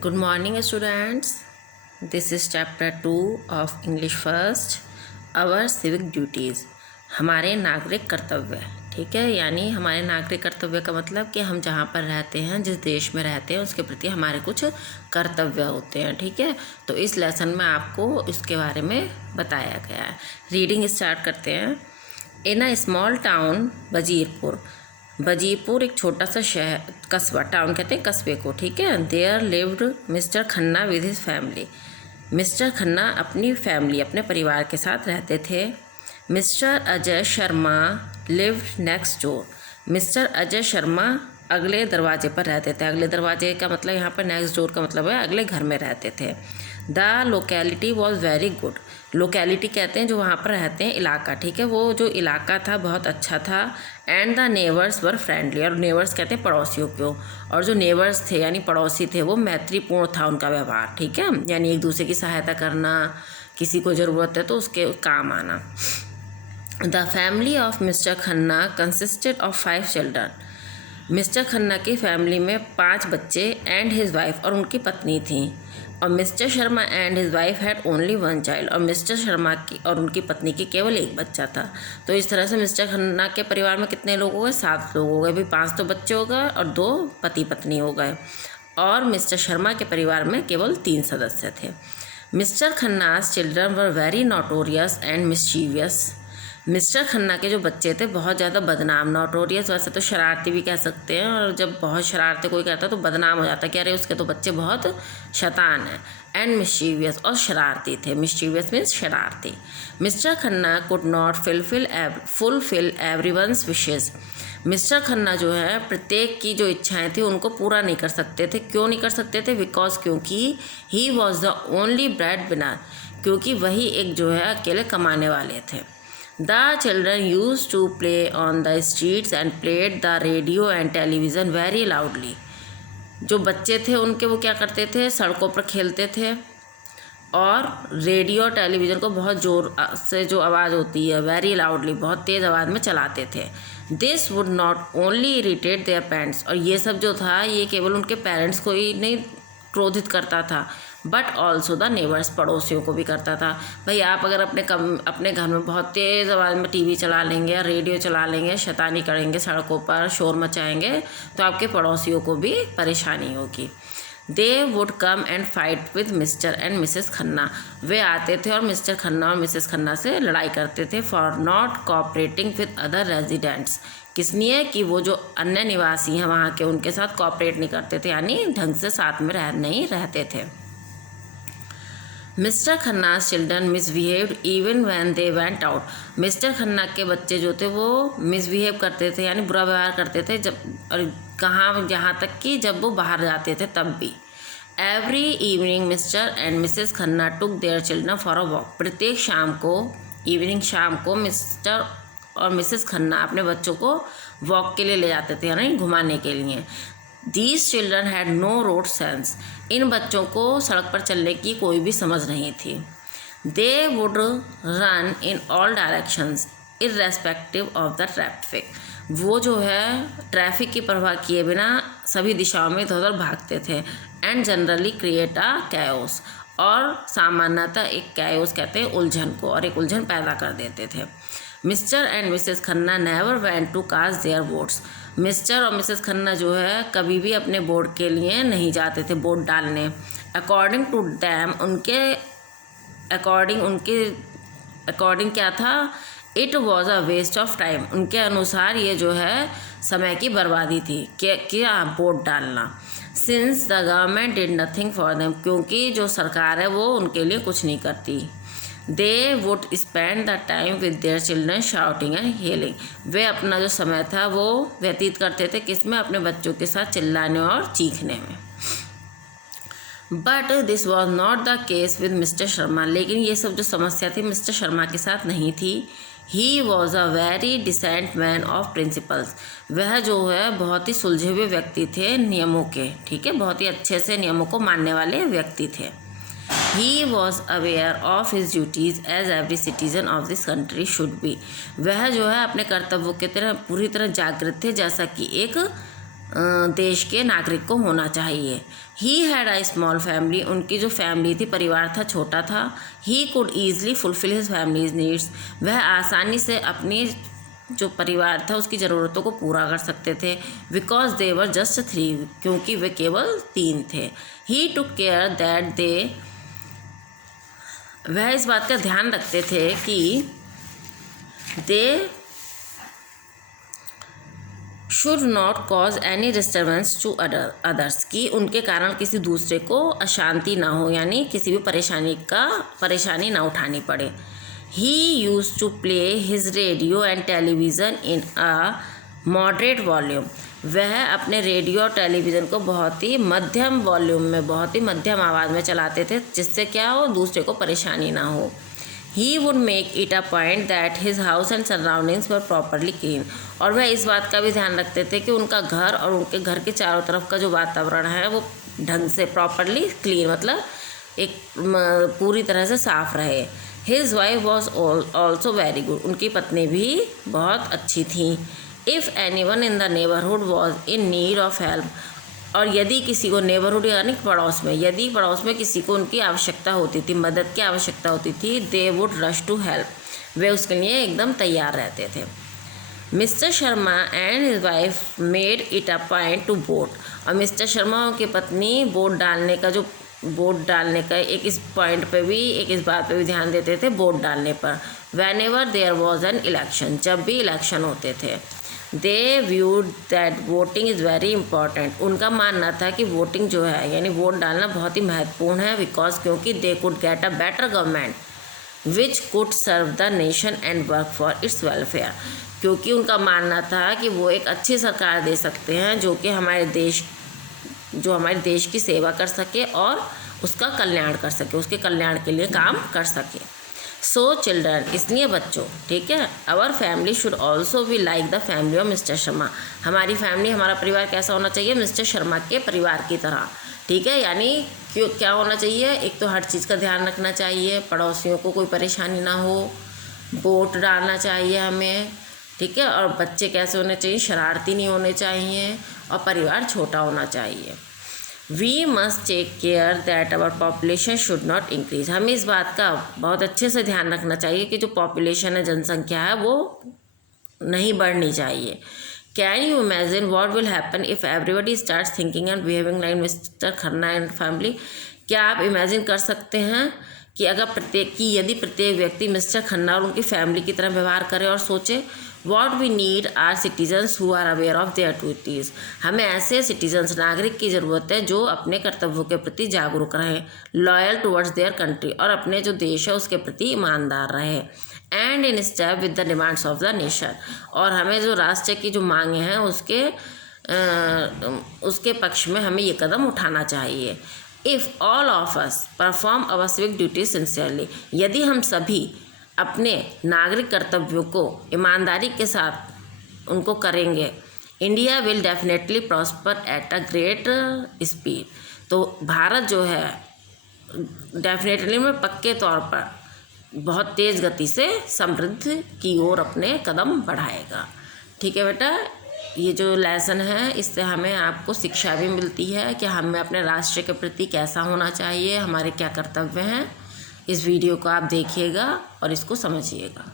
Good morning, students. This is chapter 2 of English First. Our civic duties. हमारे नागरिक कर्तव्य। ठीक है, यानी हमारे नागरिक कर्तव्य का मतलब कि हम जहाँ पर रहते हैं, जिस देश में रहते हैं, उसके प्रति हमारे कुछ कर्तव्य होते हैं। ठीक है, तो इस लेसन में आपको इसके बारे में बताया गया है। रीडिंग स्टार्ट करते हैं। इन अ स्मॉल टाउन वजीरपुर एक छोटा सा शहर, कस्बा, टाउन कहते हैं कस्बे को। ठीक है, there lived mister Khanna with his family. Mister Khanna अपनी फैमिली, अपने परिवार के साथ रहते थे। Mister Ajay Sharma lived next door. Mister Ajay Sharma अगले दरवाजे पर रहते थे। अगले दरवाजे का मतलब यहाँ पर नेक्स्ट डोर का मतलब है अगले घर में रहते थे। The locality was very good. Locality कहते हैं जो वहाँ पर रहते हैं, इलाका। ठीक है, वो जो इलाका था बहुत अच्छा था। And the neighbours were friendly. और नेबर्स कहते हैं पड़ोसियों को। और जो नेबर्स थे यानी पड़ोसी थे वो मैत्रीपूर्ण था उनका व्यवहार। ठीक है, यानी एक दूसरे की सहायता करना, किसी को ज़रूरत है तो उसके काम आना। The family of mister Khanna consisted of 5 children. Mister Khanna की फैमिली में 5 बच्चे एंड हिज वाइफ, और उनकी पत्नी थी। और mister Sharma and his wife had only 1 child. और मिस्टर शर्मा की और उनकी पत्नी की केवल एक बच्चा था। तो इस तरह से मिस्टर खन्ना के परिवार में कितने लोग हो गए? 7 लोग हो गए। भाई 5 तो बच्चे हो गए और 2 पति पत्नी हो गए। और मिस्टर शर्मा के परिवार में केवल 3 सदस्य थे। Mr Khanna's children were very notorious and mischievous. Mr Khanna के जो बच्चे थे बहुत ज़्यादा बदनाम, नोटोरियस वैसे तो शरारती भी कह सकते हैं, और जब बहुत शरारतें कोई करता है तो बदनाम हो जाता है कि अरे उसके तो बच्चे बहुत शैतान हैं। एंड मिस्चीवियस, और शरारती थे। मिस्चीवियस मीन्स शरारती। Mister Khanna could not fulfil everyone's wishes. Mister Khanna जो है प्रत्येक की जो इच्छाएं थी उनको पूरा नहीं कर सकते थे। क्यों नहीं कर सकते थे? बिकॉज क्योंकि he was the only bread winner, क्योंकि वही एक जो है अकेले कमाने वाले थे। The children used to play on the streets and played the radio and television very loudly. जो बच्चे थे उनके वो क्या करते थे? सड़कों पर खेलते थे और रेडियो और टेलीविज़न को बहुत ज़ोर से जो आवाज़ होती है वेरी लाउडली, बहुत तेज़ आवाज़ में चलाते थे। This would not only irritate their parents. और ये सब जो था ये केवल उनके पेरेंट्स को ही नहीं क्रोधित करता था, बट ऑल्सो द नेबर्स, पड़ोसियों को भी करता था। भाई आप अगर अपने घर में बहुत तेज़ आवाज़ में टीवी चला लेंगे या रेडियो चला लेंगे, शैतानी करेंगे, सड़कों पर शोर मचाएंगे, तो आपके पड़ोसियों को भी परेशानी होगी। They would come and fight with Mr and Mrs Khanna. वे आते थे और मिस्टर खन्ना और मिसेस खन्ना से लड़ाई करते थे। For not cooperating with other residents, किस लिए? कि वो जो अन्य निवासी हैं वहाँ के उनके साथ कोऑपरेट नहीं करते थे, यानी ढंग से साथ में नहीं रहते थे। Mr Khanna's children misbehaved even when they went out. Mr Khanna के बच्चे जो थे वो मिसबिहेव करते थे, यानी बुरा व्यवहार करते थे जब, और कहाँ, यहाँ तक कि जब वो बाहर जाते थे तब भी। Every evening mister and Mrs Khanna took their children for a walk. प्रत्येक शाम को, इवनिंग शाम को, मिस्टर और मिसेस खन्ना अपने बच्चों को वॉक के लिए ले जाते थे, यानी घुमाने के लिए। These children had no road sense. इन बच्चों को सड़क पर चलने की कोई भी समझ नहीं थी। They would run in all directions irrespective of the traffic. वो जो है ट्रैफिक की परवाह किए बिना सभी दिशाओं में इधर उधर भागते थे। And generally create a chaos, और सामान्यतः एक कैओस कहते हैं उलझन को, और एक उलझन पैदा कर देते थे। Mister and Mrs Khanna never went to cast their votes. Mister और मिसेस खन्ना जो है कभी भी अपने वोट के लिए नहीं जाते थे, वोट डालने। अकॉर्डिंग टू डैम, उनके अकॉर्डिंग क्या था? It was a waste of time. उनके अनुसार ये जो है समय की बर्बादी थी, क्या वोट डालना। Since the government did nothing for them, क्योंकि जो सरकार है वो उनके लिए कुछ नहीं करती। They would spend the time with their children shouting and healing. वे अपना जो समय था वो व्यतीत करते थे किस में? अपने बच्चों के साथ चिल्लाने और चीखने में। But this was not the case with mister Sharma. लेकिन ये सब जो समस्या थी मिस्टर शर्मा के साथ नहीं थी। He was a very decent man of principles. वह जो है बहुत ही सुलझे हुए व्यक्ति थे नियमों के। ठीक है, बहुत ही अच्छे से नियमों को मानने वाले व्यक्ति थे। He was aware of his duties as every citizen of this country should be. वह जो है अपने कर्तव्यों के तरह पूरी तरह जागृत थे, जैसा कि एक देश के नागरिक को होना चाहिए। He had a small family, उनकी जो फैमिली थी, परिवार था, छोटा था। He could easily fulfil his families needs, वह आसानी से अपनी जो परिवार था उसकी ज़रूरतों को पूरा कर सकते थे। बिकॉज दे वर जस्ट 3, क्योंकि वे केवल 3 थे। ही टुक केयर दैट दे, वह इस बात का ध्यान रखते थे कि they should not cause any disturbance to others, कि उनके कारण किसी दूसरे को अशांति ना हो, यानी किसी भी परेशानी ना उठानी पड़े। He used to play his radio and television in a moderate volume, वह अपने रेडियो और टेलीविज़न को बहुत ही मध्यम वॉल्यूम में, बहुत ही मध्यम आवाज़ में चलाते थे, जिससे क्या हो, दूसरे को परेशानी ना हो। He would make it a point that his house and surroundings were properly clean, और वह इस बात का भी ध्यान रखते थे कि उनका घर और उनके घर के चारों तरफ का जो वातावरण है वो ढंग से प्रॉपरली क्लीन, मतलब एक पूरी तरह से साफ रहे। His wife was also very good, उनकी पत्नी भी बहुत अच्छी थी। If anyone in the neighborhood was in need of help, और यदि किसी को नेबरहुड यानी पड़ोस में, यदि पड़ोस में किसी को उनकी आवश्यकता होती थी, मदद की आवश्यकता होती थी, they would rush to help, वे उसके लिए एकदम तैयार रहते थे। Mister Sharma and his wife made it a point to vote, और मिस्टर शर्मा और उनकी पत्नी वोट डालने का एक इस पॉइंट पे भी, एक इस बात पे भी ध्यान देते थे, वोट डालने पर। Whenever there was an election, जब भी इलेक्शन होते थे। They viewed that voting is very important, उनका मानना था कि वोटिंग जो है यानी वोट डालना बहुत ही महत्वपूर्ण है। बिकॉज क्योंकि they could get a better government which could serve the nation and work for its welfare, क्योंकि उनका मानना था कि वो एक अच्छी सरकार दे सकते हैं जो कि हमारे देश की सेवा कर सके और उसका कल्याण कर सके, उसके कल्याण के लिए काम कर सके। सो चिल्ड्रन, इसलिए बच्चों, ठीक है, our family should also be like the family of mister Sharma, हमारी फैमिली, हमारा परिवार कैसा होना चाहिए, मिस्टर शर्मा के परिवार की तरह, ठीक है। यानी क्यों क्या होना चाहिए, एक तो हर चीज़ का ध्यान रखना चाहिए, पड़ोसियों को कोई परेशानी ना हो, वोट डालना चाहिए हमें, ठीक है, और बच्चे कैसे होने चाहिए, शरारती नहीं होने चाहिए, और परिवार छोटा होना चाहिए। We must take care that our population should not increase, हमें इस बात का बहुत अच्छे से ध्यान रखना चाहिए कि जो पॉपुलेशन है, जनसंख्या है, वो नहीं बढ़नी चाहिए। Can you imagine what will happen if everybody starts thinking and behaving like mister Khanna and family, क्या आप इमेजिन कर सकते हैं कि यदि प्रत्येक व्यक्ति मिस्टर खन्ना और उनकी फैमिली की तरह व्यवहार करे और सोचे। What we need are citizens who are aware of their duties, हमें ऐसे सिटीजन्स, नागरिक की ज़रूरत है जो अपने कर्तव्यों के प्रति जागरूक रहें, लॉयल टुवर्ड्स देयर कंट्री, और अपने जो देश है उसके प्रति ईमानदार रहे, and in step with the demands of the nation, और हमें जो राष्ट्र की जो मांगे हैं उसके पक्ष में हमें ये कदम उठाना चाहिए। If all of us perform our civic duty sincerely, यदि हम सभी अपने नागरिक कर्तव्यों को ईमानदारी के साथ उनको करेंगे, India will definitely prosper at a great speed, तो भारत जो है डेफिनेटली में पक्के तौर पर बहुत तेज़ गति से समृद्धि की ओर अपने कदम बढ़ाएगा। ठीक है बेटा, ये जो लेसन है इससे हमें आपको शिक्षा भी मिलती है कि हमें अपने राष्ट्र के प्रति कैसा होना चाहिए, हमारे क्या कर्तव्य हैं। इस वीडियो को आप देखिएगा और इसको समझिएगा।